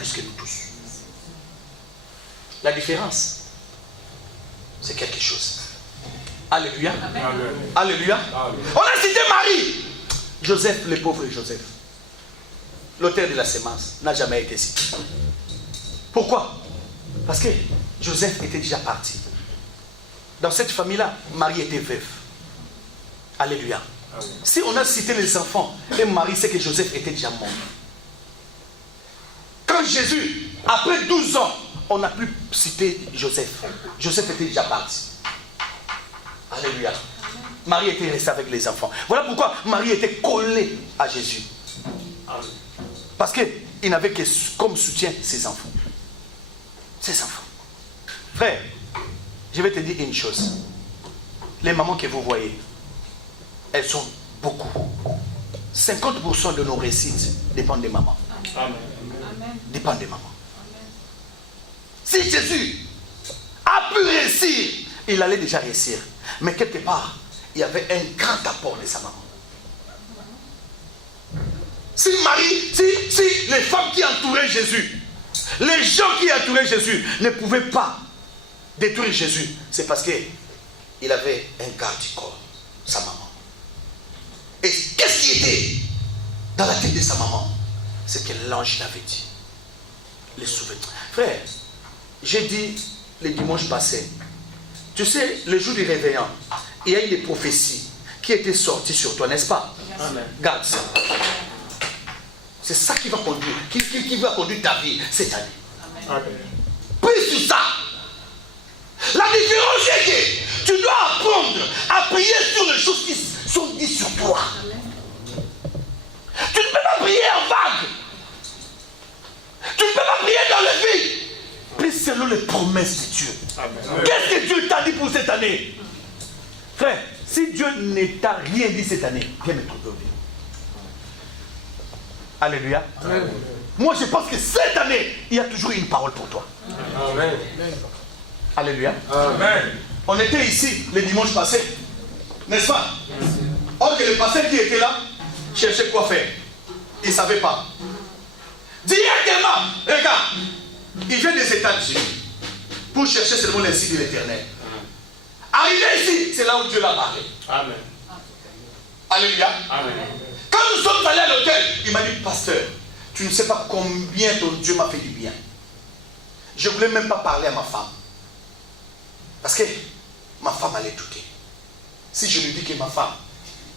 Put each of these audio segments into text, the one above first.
plus que nous tous. La différence, c'est quelque chose. Alléluia. Amen. Alléluia. Amen. On a cité Marie. Joseph, le pauvre Joseph, l'auteur de la sémence, n'a jamais été cité. Pourquoi? Parce que Joseph était déjà parti. Dans cette famille-là, Marie était veuve. Alléluia. Amen. Si on a cité les enfants et Marie, c'est que Joseph était déjà mort. Quand Jésus, après 12 ans, on n'a plus cité Joseph. Joseph était déjà parti. Alléluia. Marie était restée avec les enfants. Voilà pourquoi Marie était collée à Jésus. Parce qu'il n'avait que comme soutien ses enfants. Ses enfants. Frère, je vais te dire une chose. Les mamans que vous voyez, elles sont beaucoup. 50% de nos réussites dépendent des mamans. Amen. Dépendent des mamans. Amen. Si Jésus a pu réussir, il allait déjà réussir. Mais quelque part, il y avait un grand apport de sa maman. Si Marie, si les femmes qui entouraient Jésus, les gens qui entouraient Jésus ne pouvaient pas détruire Jésus, c'est parce qu'il avait un garde du corps, sa maman. Et qu'est-ce qui était dans la tête de sa maman? C'est que l'ange l'avait dit. Les souvenirs. Frère, j'ai dit le dimanche passé, tu sais, le jour du réveillon, il y a eu des prophéties qui étaient sorties sur toi, n'est-ce pas? Amen. Garde ça. C'est ça qui va conduire, qui va conduire ta vie cette année. Amen. Prie sur ça. La différence est que tu dois apprendre à prier sur les choses qui sont dites sur toi. Amen. Tu ne peux pas prier en vague. Tu ne peux pas prier dans le vide. Prie selon les promesses de Dieu. Qu'est-ce que Dieu t'a dit pour cette année? Frère, si Dieu ne t'a rien dit cette année, viens me trouver. Alléluia. Amen. Moi, je pense que cette année, il y a toujours une parole pour toi. Amen. Alléluia. Amen. On était ici le dimanche passé, n'est-ce pas? Or que le pasteur qui était là cherchait quoi faire. Il ne savait pas. Directement, regarde, il vient des États-Unis pour chercher seulement les signes de l'Éternel. Arrivé ici, c'est là où Dieu l'a parlé. Amen. Alléluia. Amen. Quand nous sommes allés à l'hôtel, il m'a dit, pasteur, tu ne sais pas combien ton Dieu m'a fait du bien. Je ne voulais même pas parler à ma femme. Parce que ma femme allait douter. Si je lui dis que ma femme,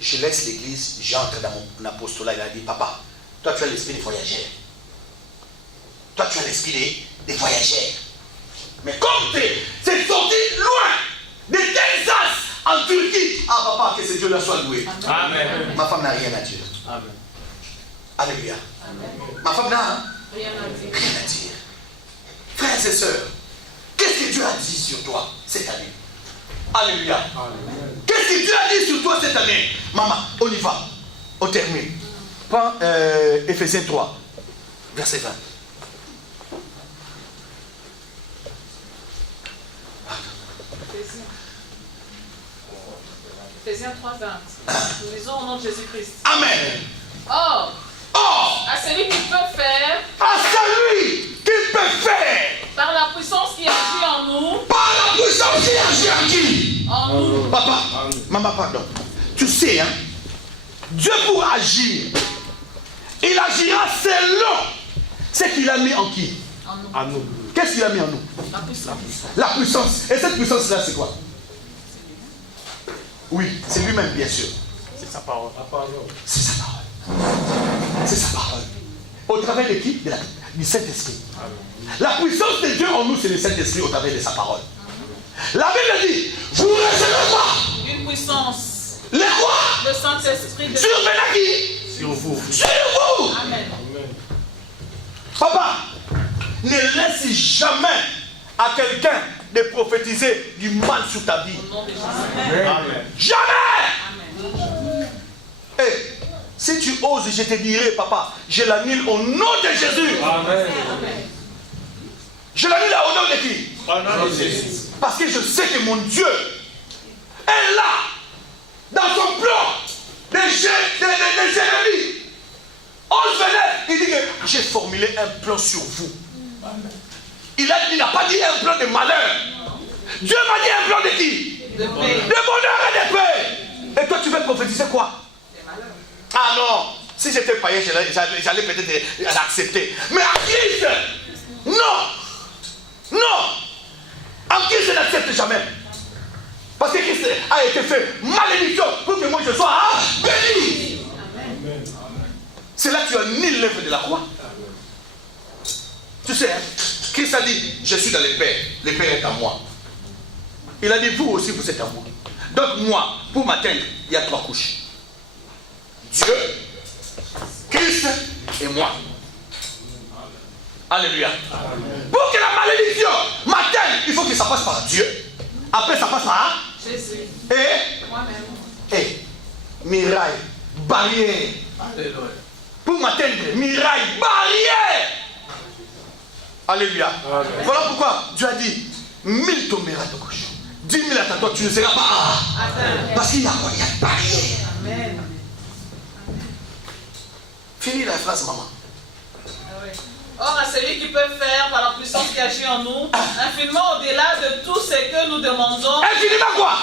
je laisse l'église, j'entre dans mon apostolat, il a dit, papa, toi tu as l'esprit des voyageurs. Toi tu as l'esprit des voyageurs. Mais comme c'est sorti loin, de Texas, en Turquie, ah papa, que ce Dieu-là soit loué. Amen. Ma femme n'a rien à dire. Amen. Alléluia. Amen. Ma femme n'a rien à dire. Frères et sœurs, qu'est-ce que Dieu a dit sur toi cette année? Alléluia. Qu'est-ce que Dieu a dit sur toi cette année? Maman, on y va. On termine. Prends Éphésiens 3, verset 20. Éphésiens 3, 20. Nous lisons au nom de Jésus-Christ. Amen. Or, à celui qui peut faire. À celui qui peut faire. Par la puissance qui agit en nous. Par la puissance qui agit en qui? En nous. Papa, maman, pardon. Tu sais, hein, Dieu pour agir, il agira selon ce qu'il a mis en qui? En nous. Qu'est-ce qu'il a mis en nous? La puissance. La puissance. Et cette puissance-là, c'est quoi? Oui, c'est lui-même, bien sûr. C'est sa parole. C'est sa parole. C'est sa parole. Au travers de qui? Du Saint-Esprit. La puissance de Dieu en nous, c'est le Saint-Esprit au travers de sa parole. La Bible dit, vous ne recevez pas une puissance. Les quoi? Le Saint-Esprit de Dieu. Sur qui? Sur vous. Sur vous. Amen. Papa, ne laisse jamais à quelqu'un de prophétiser du mal sur ta vie. Au nom de Jésus. Amen. Jamais. Amen. Et si tu oses, je te dirai, papa, je l'annule au nom de Jésus. Amen. Je l'annule au nom de qui? Au nom de Jésus. Parce que je sais que mon Dieu est là, dans son plan, des ennemis. On venait, il dit que j'ai formulé un plan sur vous. Il n'a pas dit un plan de malheur. Dieu m'a dit un plan de qui? De bonheur et de paix. Et toi tu veux prophétiser quoi? Ah non, si j'étais païen, j'allais peut-être l'accepter. Mais en Christ, non. Non. En Christ, je n'accepte jamais. Parce que Christ a été fait malédiction pour que moi je sois béni. C'est là que tu annihiles l'œuvre de la croix. Tu sais, Christ a dit, je suis dans les pères est à moi. Il a dit, vous aussi, vous êtes à moi. Donc moi, pour m'atteindre, il y a 3 couches. Dieu, Christ et moi. Alléluia. Amen. Pour que la malédiction m'atteigne, il faut que ça passe par Dieu. Après, ça passe par Jésus. Et moi-même. Et miraille, barrière. Alléluia. Pour m'atteindre, miraille, barrière. Alléluia. Amen. Voilà pourquoi Dieu a dit 1000 tomberont à ta gauche, 10 000 à ta droite, tu ne seras pas. Amen. Parce qu'il y a quoi? Il y a barrière. Amen. Finis la phrase, maman. Or, à celui qui peut faire par la puissance qui agit en nous, infiniment au-delà de tout ce que nous demandons. Infiniment quoi?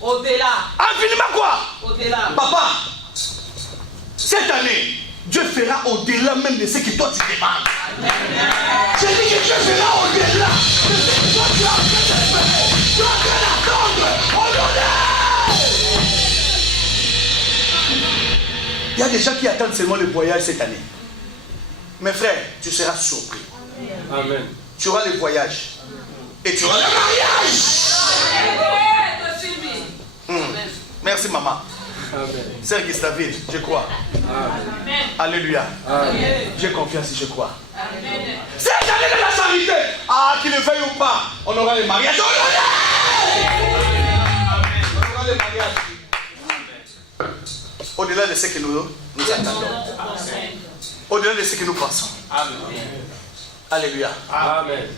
Au-delà. Infiniment quoi? Au-delà. Papa, cette année, Dieu fera au-delà même de ce que toi tu demandes. J'ai dit que Dieu fera au-delà de ce que toi tu as en train de faire. Tu es en train d'attendre aujourd'hui. Il y a des gens qui attendent seulement le voyage cette année. Mes frères, tu seras surpris. Amen. Tu auras le voyage. Et tu auras le mariage. Merci maman. Sœur Gustavine, je crois. Amen. Alléluia. Amen. J'ai confiance si je crois. Amen. Cette année de la charité, qu'il le veuille ou pas, on aura le mariage. On aura le mariage. Au-delà de ce que nous attendons. Au-delà de ce que nous pensons. Amen. Alléluia. Amen.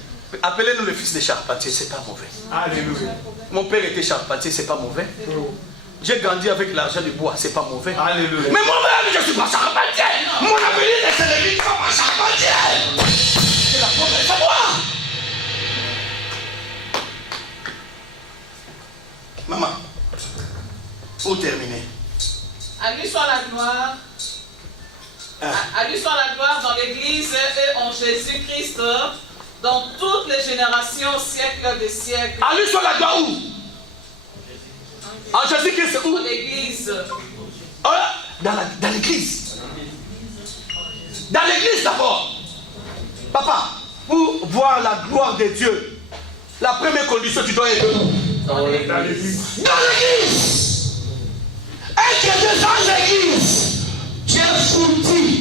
Appelez-nous le fils de charpentier, c'est pas mauvais. Alléluia. Mon père était charpentier, c'est pas mauvais. J'ai grandi avec l'argent du bois, c'est pas mauvais. Alléluia. Mais moi-même, je ne suis pas charpentier. Mon avenir, c'est le vie comme un charpentier. C'est la promesse à moi. Maman, pour terminer. À lui soit la gloire. À lui soit la gloire dans l'Église et en Jésus-Christ, dans toutes les générations, siècles des siècles. À lui soit la gloire où? En Jésus-Christ où? Dans l'Église. Dans l'Église. Dans l'Église d'abord. Papa, pour voir la gloire de Dieu, la première condition, tu dois être dans l'Église. Dans l'Église. Être dans l'Église. Tu es fructif.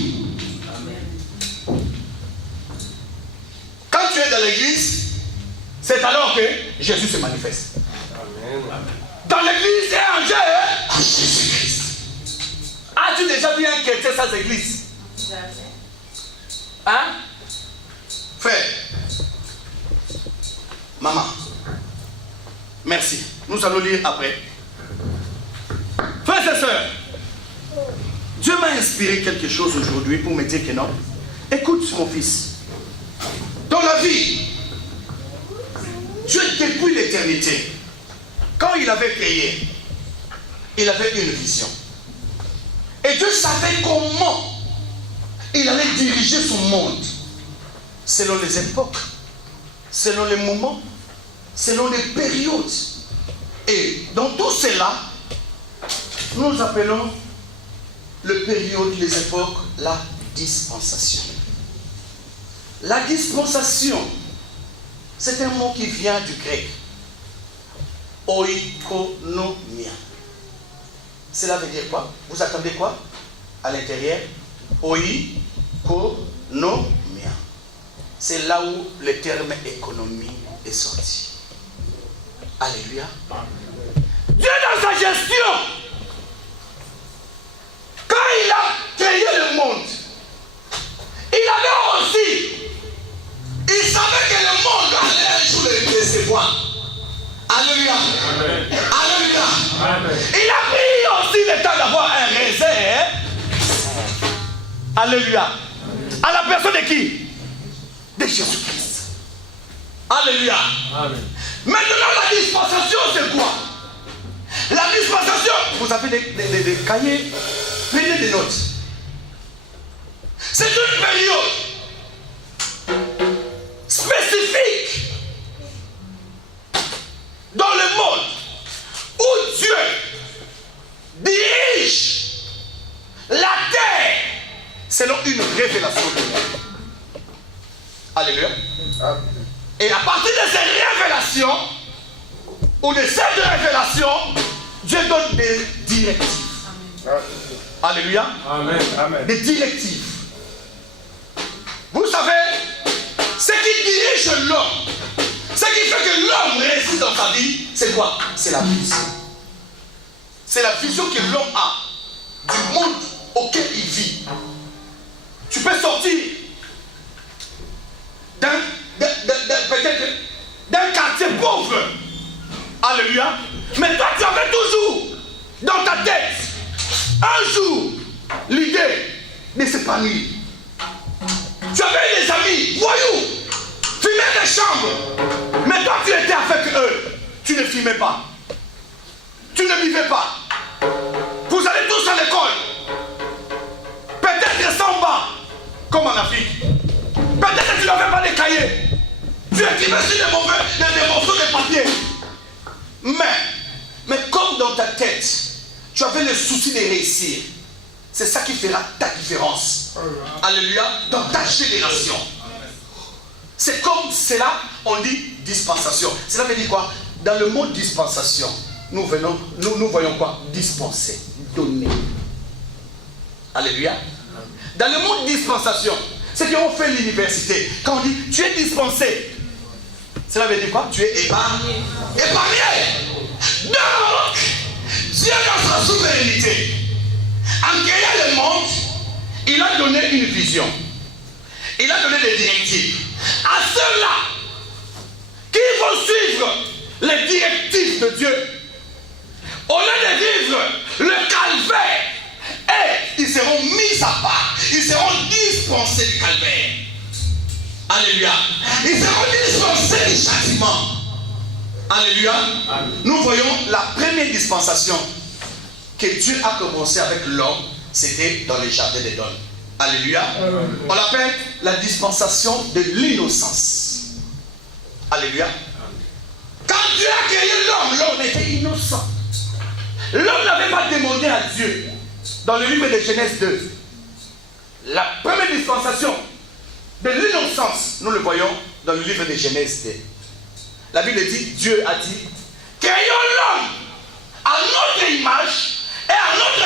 Quand tu es dans l'église, c'est alors que Jésus se manifeste. Amen. Dans l'église, c'est un Dieu à Jésus-Christ. As-tu déjà vu un chrétien sans église? Hein? Frère, maman, merci. Nous allons lire après. Frères et sœurs, Dieu m'a inspiré quelque chose aujourd'hui pour me dire que non. Écoute mon fils. Dans la vie, Dieu depuis l'éternité, quand il avait créé, il avait une vision. Et Dieu savait comment il allait diriger son monde. Selon les époques, selon les moments, selon les périodes. Et dans tout cela, nous appelons le période, les époques, la dispensation. La dispensation, c'est un mot qui vient du grec. Oikonomia. Cela veut dire quoi? Vous attendez quoi à l'intérieur? Oikonomia. C'est là où le terme économie est sorti. Alléluia. Dieu dans sa gestion, quand il a créé le monde, il avait aussi, il savait que le monde allait un jour le décevoir. Alléluia. Amen. Alléluia. Amen. Il a pris aussi le temps d'avoir un réserve. Alléluia. À la personne de qui? De Jésus-Christ. Alléluia. Amen. Maintenant, la dispensation, c'est quoi? La dispensation, vous avez des cahiers, prenez des notes. C'est une période spécifique dans le monde où Dieu dirige la terre selon une révélation de Dieu. Alléluia. Et à partir de ces révélations, ou de cette révélation, Dieu donne des directives. Alléluia. Amen. Amen. Des directives. Vous savez, ce qui dirige l'homme, ce qui fait que l'homme réussit dans sa vie, c'est quoi? C'est la vision. C'est la vision que l'homme a du monde auquel il vit. Tu peux sortir peut-être d'un quartier pauvre. Alléluia. Mais toi, tu avais toujours dans ta tête un jour l'idée de s'épanouir. Tu avais des amis voyous, fumaient des chambres. Mais toi, tu étais avec eux. Tu ne fumais pas. Tu ne vivais pas. Vous allez tous à l'école. Peut-être sans bas, comme en Afrique. Peut-être que tu n'avais pas de cahiers. Tu écrivais sur des morceaux de papier. Mais comme dans ta tête, tu avais le souci de réussir, c'est ça qui fera ta différence. Alléluia. Dans ta génération. C'est comme cela, on dit dispensation. Cela veut dire quoi? Dans le mot dispensation, nous voyons quoi? Dispenser, donner. Alléluia. Dans le mot dispensation, c'est qu'on fait l'université. Quand on dit tu es dispensé, cela veut dire quoi? Tu es épargné. Épargné. Donc, Dieu dans sa souveraineté, en créant le monde, il a donné une vision. Il a donné des directives. À ceux-là qui vont suivre les directives de Dieu, au lieu de vivre le calvaire, et ils seront mis à part. Ils seront dispensés du calvaire. Alléluia. Ils seront dispensés du châtiment. Alléluia. Amen. Nous voyons la première dispensation que Dieu a commencé avec l'homme, c'était dans le jardin d'Éden. Alléluia. Amen. On l'appelle la dispensation de l'innocence. Alléluia. Quand Dieu a créé l'homme, l'homme était innocent. L'homme n'avait pas demandé à Dieu. Dans le livre de Genèse 2, la première dispensation de l'innocence, nous le voyons dans le livre de Genèse 2. La Bible dit, Dieu a dit, créons l'homme à notre image et à notre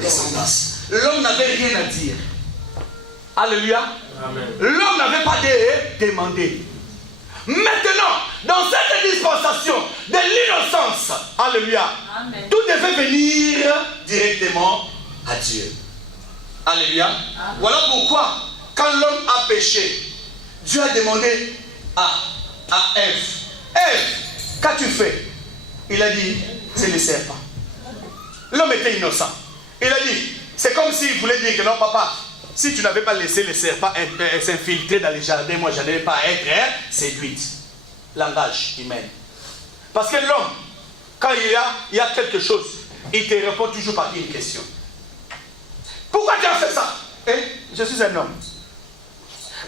descendance. L'homme n'avait rien à dire. Alléluia. Amen. L'homme n'avait pas demandé. Maintenant, dans cette dispensation de l'innocence, alléluia, amen, tout devait venir directement à Dieu. Alléluia. Amen. Voilà pourquoi, quand l'homme a péché, Dieu a demandé à Ève, Ève, qu'as-tu fait? Il a dit, c'est le serpent. L'homme était innocent. Il a dit, c'est comme s'il voulait dire que non, papa, si tu n'avais pas laissé le serpent s'infiltrer dans les jardins, moi je n'allais pas être séduite. Langage humain. Parce que l'homme, quand il y a quelque chose, il te répond toujours par une question. Pourquoi tu as fait ça? Je suis un homme.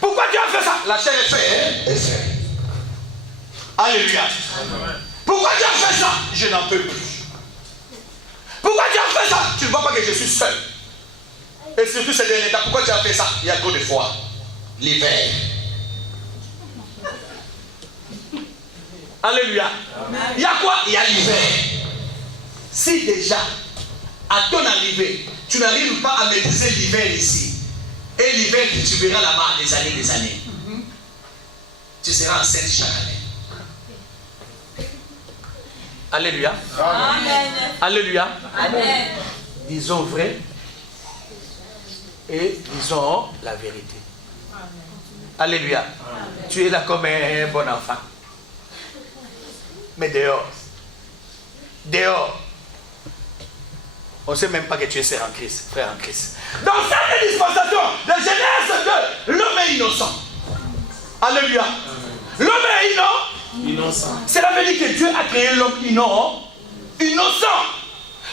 Pourquoi tu as fait ça? La chair est faite. Alléluia. Pourquoi tu as fait ça? Je n'en peux plus. Pourquoi tu as fait ça? Tu ne vois pas que je suis seul. Et surtout ces derniers temps, pourquoi tu as fait ça? Il y a trop de froid. L'hiver. Alléluia. Il y a quoi? Il y a l'hiver. Si déjà, à ton arrivée, tu n'arrives pas à maîtriser l'hiver ici, et l'hiver que tu verras là-bas des années, tu seras enceinte chaque année. Alléluia. Amen. Alléluia. Amen. Disons vrai et disons la vérité. Amen. Alléluia. Amen. Tu es là comme un bon enfant. Mais dehors, On ne sait même pas que tu es sœur en Christ, frère en Christ. Dans cette dispensation de Genèse 2, l'homme est innocent. Alléluia. L'homme est innocent. Cela veut dire que Dieu a créé l'homme innocent.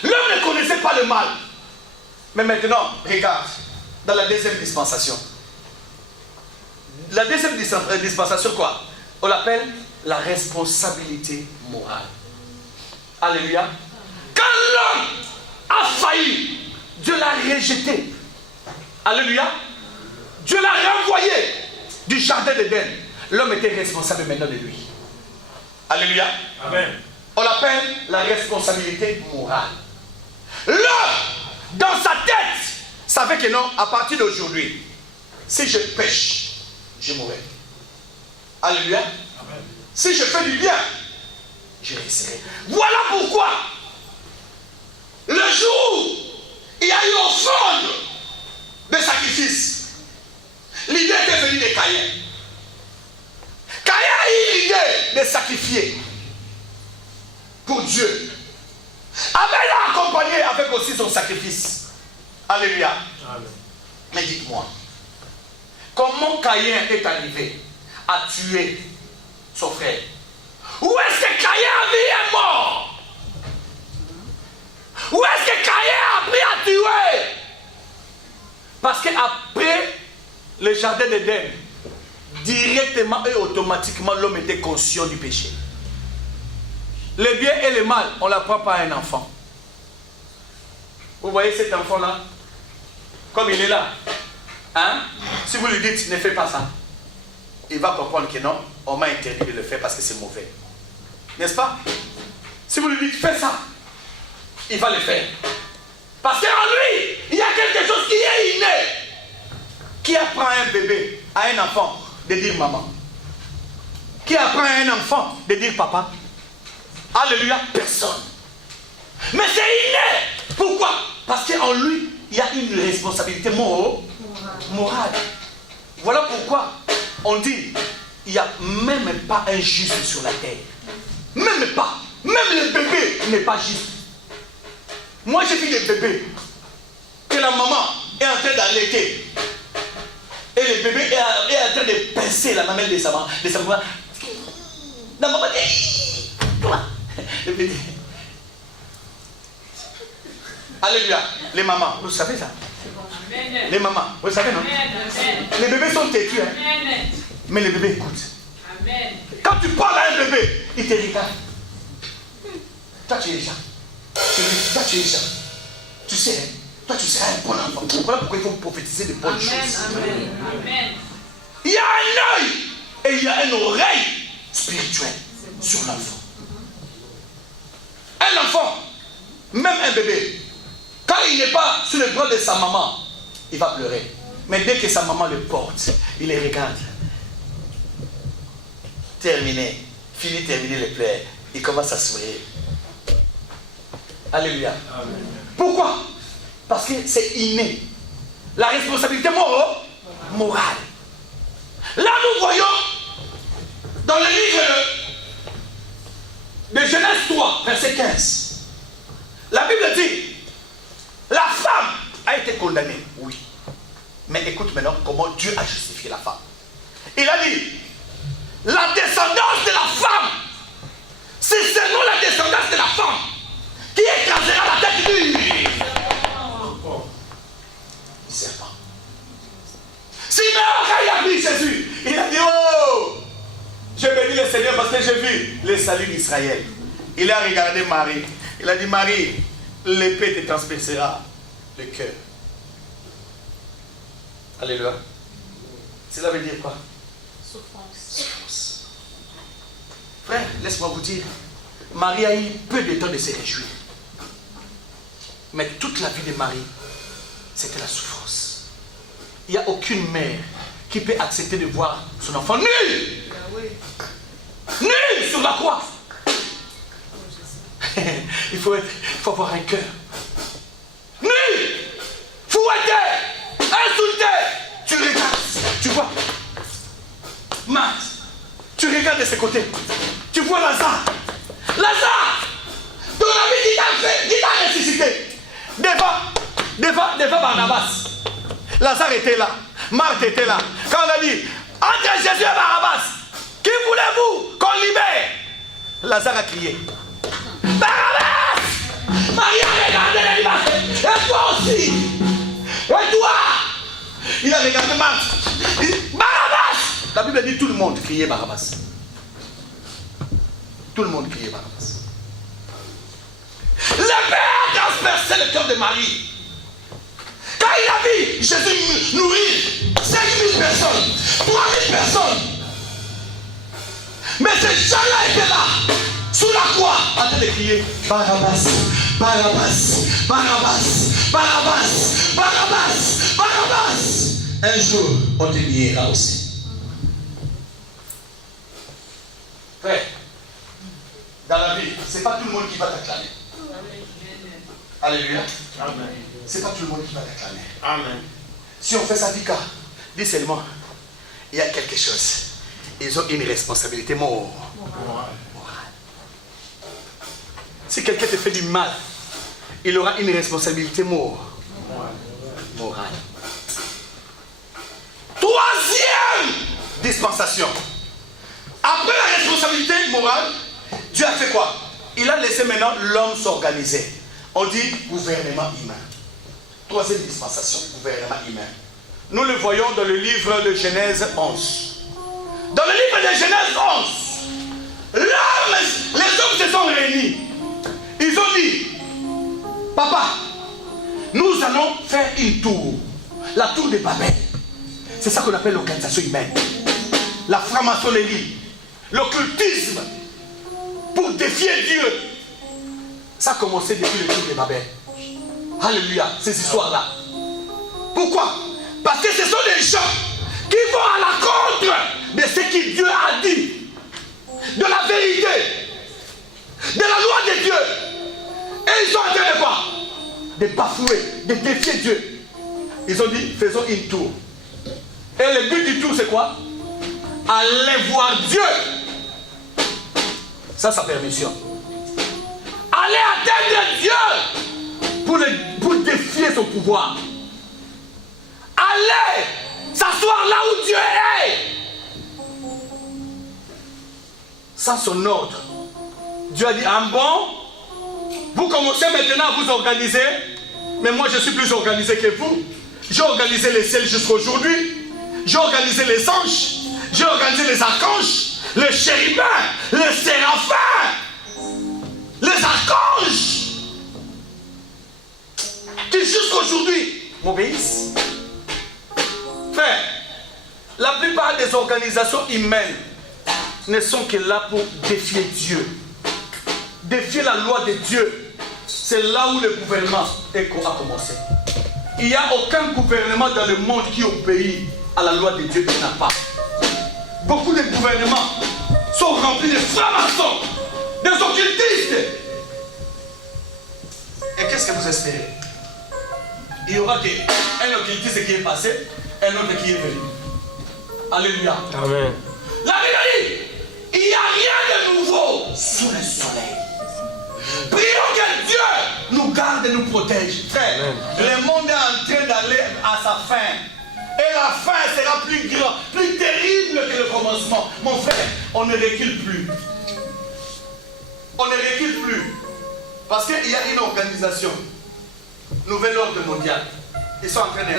L'homme ne connaissait pas le mal. Mais maintenant, regarde, dans la deuxième dispensation. La deuxième dispensation, quoi? On l'appelle la responsabilité morale. Alléluia. Quand l'homme a failli, Dieu l'a rejeté. Alléluia. Dieu l'a renvoyé du jardin d'Éden. L'homme était responsable maintenant de lui. Alléluia. Amen. On l'appelle la responsabilité morale. L'homme, dans sa tête, savait que non, à partir d'aujourd'hui, si je pêche, je mourrai. Alléluia. Amen. Si je fais du bien, je réussirai. Voilà pourquoi, le jour où il y a eu offrande de sacrifice, l'idée était venue de Caïn. Caïn a eu l'idée de sacrifier pour Dieu. Abel l'a accompagné avec aussi son sacrifice. Alléluia. Amen. Mais dites-moi, comment Caïn est arrivé à tuer son frère? Où est-ce que Caïn est mort? Où est-ce que Caïn a appris à tuer? Parce qu'après le jardin d'Éden, directement et automatiquement, l'homme était conscient du péché. Le bien et le mal, on ne l'apprend pas à un enfant. Vous voyez cet enfant-là? Comme il est là. Hein? Si vous lui dites, ne fais pas ça, il va comprendre que non, on m'a interdit de le faire parce que c'est mauvais. N'est-ce pas? Si vous lui dites, fais ça, il va le faire. Parce qu'en lui, il y a quelque chose qui est inné. Qui apprend à un bébé, à un enfant, de dire maman? Qui apprend à un enfant de dire papa? Alléluia, personne. Mais c'est inné. Pourquoi? Parce qu'en lui, il y a une responsabilité morale. Voilà pourquoi on dit, il n'y a même pas un juste sur la terre. Même pas. Même le bébé n'est pas juste. Moi, j'ai vu des bébés que la maman est en train d'allaiter. Et le bébé est en train de pincer la mamelle de sa maman. La maman dit, le bébé. Alléluia. Les mamans, vous savez ça? Amen. Les mamans, vous savez non? Amen. Les bébés sont têtus, hein? Mais les bébés écoutent. Amen. Quand tu parles à un bébé, il te regarde. Toi tu es Jean. Toi tu es Jean. Tu sais, hein? Toi tu seras un bon enfant. Voilà pourquoi il faut prophétiser de bonnes choses. Amen. Amen. Il y a un œil et il y a une oreille spirituelle sur l'enfant. Un enfant, même un bébé, quand il n'est pas sur le bras de sa maman, il va pleurer. Mais dès que sa maman le porte, il les regarde. Terminé. Terminé les pleurs. Il commence à sourire. Alléluia. Amen. Pourquoi? Parce que c'est inné. La responsabilité morale. Là, nous voyons dans le livre de Genèse 3, verset 15. La Bible dit, la femme a été condamnée, oui. Mais écoute maintenant comment Dieu a justifié la femme. Il a dit, la descendance de la femme, c'est seulement la descendance de la femme qui écrasera la tête du serpent. Sinon, quand il a vu Jésus, il a dit, oh, je bénis le Seigneur parce que j'ai vu le salut d'Israël. Il a regardé Marie. Il a dit, Marie, l'épée te transpercera le cœur. Alléluia. Cela veut dire quoi? Souffrance. Frère, laisse-moi vous dire, Marie a eu peu de temps de se réjouir. Mais toute la vie de Marie, c'était la souffrance. Il n'y a aucune mère qui peut accepter de voir son enfant nu. Nu sur la croix. il faut avoir un cœur. Nu, fouetté, insulté. Tu regardes, tu vois. Marthe, tu regardes de ce côté. Tu vois Lazare. Lazare, ton ami qui t'a ressuscité. devant Barnabas. Lazare était là. Marthe était là. Quand on a dit, entre Jésus et Barabbas, qui voulez-vous qu'on libère? Lazare a crié, Barabbas! Marie a regardé les images. Et toi aussi. Et toi? Il a regardé Marthe. Il dit, Barabbas! La Bible dit tout le monde criait Barabbas. Tout le monde criait Barabbas. Le Père a transpercé le cœur de Marie. Quand il a vu Jésus nourrir 5000 personnes, 3000 personnes, mais ces gens-là étaient là, sous la croix, en train de crier Barabbas, Barabbas, Barabbas, Barabbas, Barabbas, Barabbas. Un jour, on te liera aussi. Frère, dans la vie, ce n'est pas tout le monde qui va t'acclamer. Alléluia. Amen. C'est pas tout le monde qui va t'acclamer. Amen. Si on fait ça, dis seulement, il y a quelque chose. Ils ont une responsabilité morale. Si quelqu'un te fait du mal, il aura une responsabilité morale. Troisième dispensation. Après la responsabilité morale, Dieu a fait quoi? Il a laissé maintenant l'homme s'organiser. On dit gouvernement humain. Troisième dispensation, gouvernement humain. Nous le voyons dans le livre de Genèse 11. Dans le livre de Genèse 11, les hommes se sont réunis. Ils ont dit, papa, nous allons faire une tour. La tour de Babel. C'est ça qu'on appelle l'organisation humaine. La franc-maçonnerie, l'occultisme, pour défier Dieu. Ça a commencé depuis le tour de Babel. Alléluia, ces histoires-là. Pourquoi? Parce que ce sont des gens qui vont à la contre de ce que Dieu a dit, de la vérité, de la loi de Dieu. Et ils ont été de quoi? De bafouer, de défier Dieu. Ils ont dit, faisons une tour. Et le but du tour, c'est quoi? Aller voir Dieu. Ça, sa permission. Aller atteindre Dieu pour défier son pouvoir. Allez s'asseoir là où Dieu est. Sans son ordre. Dieu a dit, ah bon, vous commencez maintenant à vous organiser, mais moi je suis plus organisé que vous. J'ai organisé les ciels jusqu'aujourd'hui. J'ai organisé les anges. J'ai organisé les archanges, les chérubins, les séraphins, les archanges, qui jusqu'aujourd'hui m'obéissent. Frère, la plupart des organisations humaines ne sont que là pour défier Dieu. Défier la loi de Dieu. C'est là où le gouvernement a commencé. Il n'y a aucun gouvernement dans le monde qui obéit à la loi de Dieu. Il n'y en a pas. Beaucoup de gouvernements sont remplis de francs-maçons, des occultistes. Et qu'est-ce que vous espérez? Il y aura un occultiste qui est passé, un autre qui est venu. Alléluia. Amen. La Bible dit, il n'y a rien de nouveau sous le soleil. Prions que Dieu nous garde et nous protège. Frère, le monde est en train d'aller à sa fin. Et la fin sera plus grande, plus terrible que le commencement. Mon frère, on ne recule plus. On ne recule plus. Parce qu'il y a une organisation, Nouvel Ordre Mondial. Ils sont en train de